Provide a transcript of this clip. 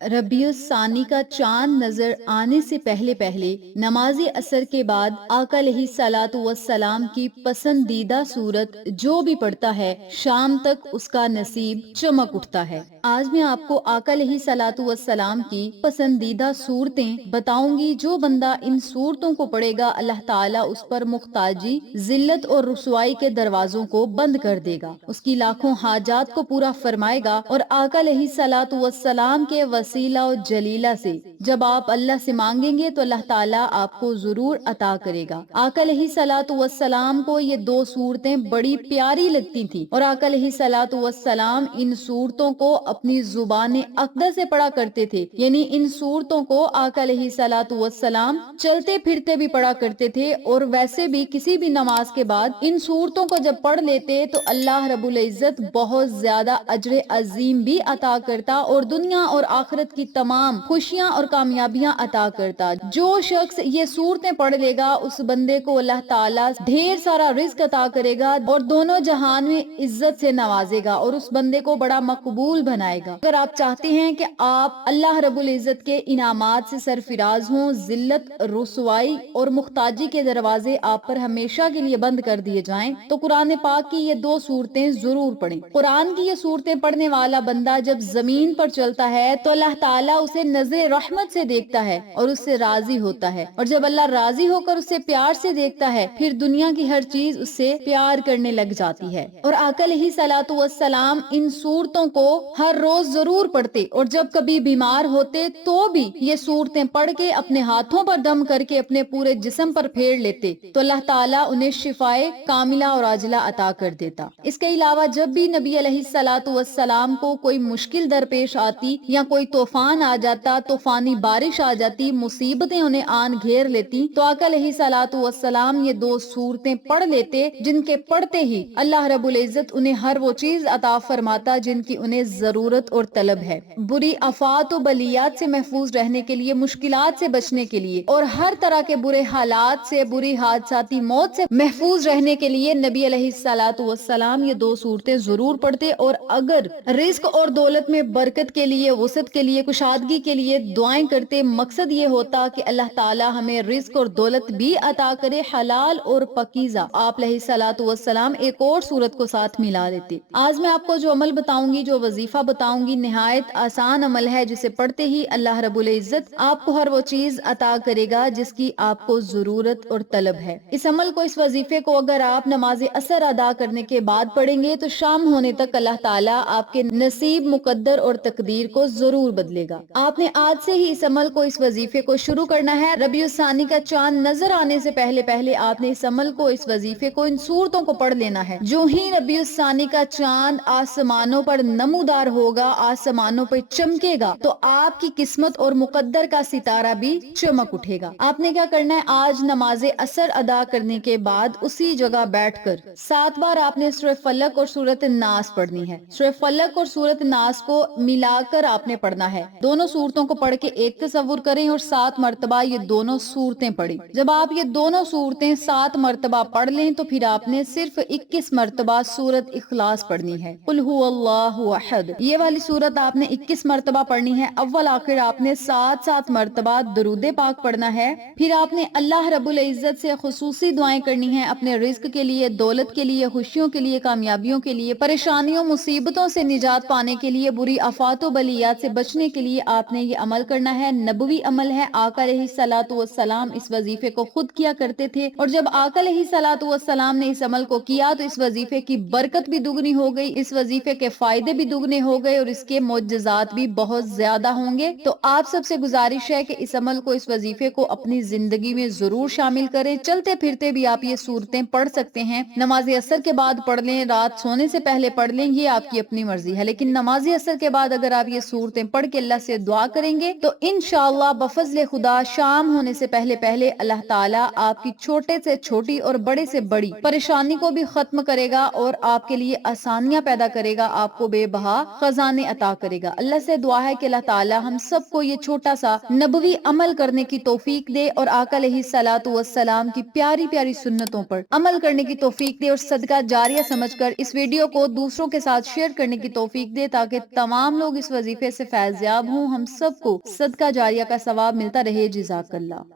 ربیع الثانی کا چاند نظر آنے سے پہلے پہلے نماز عصر کے بعد آقا علیہ الصلوۃ والسلام کی پسندیدہ سورت جو بھی پڑھتا ہے شام تک اس کا نصیب چمک اٹھتا ہے۔ آج میں آپ کو آقا علیہ الصلوۃ والسلام کی پسندیدہ صورتیں بتاؤں گی۔ جو بندہ ان صورتوں کو پڑھے گا اللہ تعالیٰ اس پر محتاجی، ذلت اور رسوائی کے دروازوں کو بند کر دے گا، اس کی لاکھوں حاجات کو پورا فرمائے گا، اور آقا علیہ الصلوۃ والسلام کے وسیلہ و جلیلہ سے جب آپ اللہ سے مانگیں گے تو اللہ تعالیٰ آپ کو ضرور عطا کرے گا۔ آقا علیہ الصلوۃ والسلام کو یہ دو صورتیں بڑی پیاری لگتی تھیں، اور آقا علیہ الصلوۃ والسلام ان صورتوں کو اپنی زبان اقدس سے پڑھا کرتے تھے، یعنی ان صورتوں کو آقا علیہ الصلوۃ والسلام چلتے پھرتے بھی پڑھا کرتے تھے، اور ویسے بھی کسی بھی نماز کے بعد ان صورتوں کو جب پڑھ لیتے تو اللہ رب العزت بہت زیادہ اجر عظیم بھی عطا کرتا، اور دنیا اور آخرت کی تمام خوشیاں اور کامیابیاں عطا کرتا۔ جو شخص یہ صورتیں پڑھ لے گا اس بندے کو اللہ تعالیٰ ڈھیر سارا رزق عطا کرے گا، اور دونوں جہان میں عزت سے نوازے گا، اور اس بندے کو بڑا مقبول بنائے گا۔ اگر آپ چاہتے ہیں کہ آپ اللہ رب العزت کے انعامات سے سرفراز ہوں، ذلت، رسوائی اور محتاجی کے دروازے آپ پر ہمیشہ کے لیے بند کر دیے جائیں، تو قرآن پاک کی یہ دو صورتیں ضرور پڑھیں۔ قرآن کی یہ صورتیں پڑھنے والا بندہ جب زمین پر چلتا ہے تو اللہ تعالیٰ اسے نظر رحمت سے دیکھتا ہے اور اس سے راضی ہوتا ہے، اور جب اللہ راضی ہو کر اسے پیار سے دیکھتا ہے پھر دنیا کی ہر چیز اس سے پیار کرنے لگ جاتی ہے۔ اور آقا علیہ الصلوۃ والسلام ان صورتوں کو ہر روز ضرور پڑھتے، اور جب کبھی بیمار ہوتے تو بھی یہ صورتیں پڑھ کے اپنے ہاتھوں پر دم کر کے اپنے پورے جسم پر پھیر لیتے تو اللہ تعالیٰ انہیں شفائے کاملہ اور عاجلہ عطا کر دیتا۔ اس کے علاوہ جب بھی نبی علیہ الصلوۃ والسلام کو کوئی مشکل درپیش آتی یا کوئی طوفان آ جاتا، طوفانی بارش آ جاتی، مصیبتیں انہیں آن گھیر لیتی، تو آقا علیہ الصلوۃ والسلام یہ دو صورتیں پڑھ لیتے جن کے پڑھتے ہی اللہ رب العزت انہیں ہر وہ چیز عطا فرماتا جن کی انہیں ضرورت اور طلب ہے۔ بری آفات و بلیات سے محفوظ رہنے کے لیے، مشکلات سے بچنے کے لیے، اور ہر طرح کے برے حالات سے، بری حادثاتی موت سے محفوظ رہنے کے لیے نبی علیہ الصلوۃ والسلام یہ دو صورتیں ضرور پڑھتے، اور اگر رزق اور دولت میں برکت کے لیے، وسعت کے لیے، کشادگی کے لیے دعائیں کرتے۔ مقصد یہ ہوتا کہ اللہ تعالیٰ ہمیں رزق اور دولت بھی عطا کرے، حلال اور پاکیزہ۔ آپ علیہ الصلوۃ والسلام ایک اور صورت کو ساتھ ملا دیتے۔ آج میں آپ کو جو عمل بتاؤں گی، جو وظیفہ بتاؤں گی، نہایت آسان عمل ہے جسے پڑھتے ہی اللہ رب العزت آپ کو ہر وہ چیز عطا کرے گا جس کی آپ کو ضرورت اور طلب ہے۔ اس عمل کو، اس وظیفے کو اگر آپ نماز عصر ادا کرنے کے بعد پڑھیں گے تو شام ہونے تک اللہ تعالیٰ آپ کے نصیب، مقدر اور تقدیر کو ضرور بدلے گا۔ آپ نے آج سے ہی اس عمل کو، اس وظیفے کو شروع کرنا ہے۔ ربیع الثانی کا چاند نظر آنے سے پہلے پہلے آپ نے اس عمل کو، اس وظیفے کو، ان صورتوں کو پڑھ لینا ہے۔ جو ہی ربیع الثانی کا چاند آسمانوں پر نمودار ہوگا، آسمانوں پر چمکے گا، تو آپ کی قسمت اور مقدر کا ستارہ بھی چمک اٹھے گا۔ آپ نے کیا کرنا ہے؟ آج نماز عصر ادا کرنے کے بعد اسی جگہ بیٹھ کر 7 بار آپ نے سورہ فلق اور سورۃ الناس پڑھنی ہے۔ سورہ فلق اور سورۃ الناس کو ملا کر آپ نے پڑھنا ہے۔ دونوں صورتوں کو پڑھ کے ایک تصور کریں اور 7 مرتبہ یہ دونوں صورتیں پڑھیں۔ جب آپ یہ دونوں صورتیں 7 مرتبہ پڑھ لیں تو پھر آپ نے صرف 21 مرتبہ سورۃ اخلاص پڑھنی ہے۔ قل هو اللہ احد، یہ والی سورت آپ نے 21 مرتبہ پڑھنی ہے۔ اول آخر آپ نے 7 مرتبہ درود پاک پڑھنا ہے۔ پھر آپ نے اللہ رب العزت سے خصوصی دعائیں کرنی ہیں اپنے رزق کے لیے، دولت کے لیے، خوشیوں کے لیے، کامیابیوں کے لیے، پریشانیوں، مصیبتوں سے نجات پانے کے لیے، بری آفات و بلیات سے بچنے کے لیے آپ نے یہ عمل کرنا ہے۔ نبوی عمل ہے۔ آقا علیہ الصلوۃ والسلام اس وظیفے کو خود کیا کرتے تھے، اور جب آقا علیہ الصلوۃ والسلام نے اس عمل کو کیا تو اس وظیفے کی برکت بھی دگنی ہو گئی، اس وظیفے کے فائدے بھی دگنے ہو گئے، اور اس کے معجزات بھی بہت زیادہ ہوں گے۔ تو آپ سب سے گزارش ہے کہ اس عمل کو، اس وظیفے کو اپنی زندگی میں ضرور شامل کریں۔ چلتے پھرتے بھی آپ یہ صورتیں پڑھ سکتے ہیں۔ نماز عصر کے بعد پڑھ لیں، رات سونے سے پہلے پڑھ لیں، یہ آپ کی اپنی مرضی ہے، لیکن نماز عصر کے بعد اگر آپ یہ صورتیں پڑھ کے اللہ سے دعا کریں گے تو انشاءاللہ بفضل خدا شام ہونے سے پہلے پہلے اللہ تعالیٰ آپ کی چھوٹے سے چھوٹی اور بڑے سے بڑی پریشانی کو بھی ختم کرے گا، اور آپ کے لیے آسانیاں پیدا کرے گا، آپ کو بے بہا خزانے عطا کرے گا۔ اللہ سے دعا ہے کہ اللہ تعالی ہم سب کو یہ چھوٹا سا نبوی عمل کرنے کی توفیق دے اور آقا علیہ الصلوۃ والسلام کی پیاری پیاری سنتوں پر عمل کرنے کی توفیق دے، اور صدقہ جاریہ سمجھ کر اس ویڈیو کو دوسروں کے ساتھ شیئر کرنے کی توفیق دے تاکہ تمام لوگ اس وظیفے سے فیض یاب ہوں۔ ہم سب کو صدقہ جاریہ کا ثواب ملتا رہے۔ جزاک اللہ۔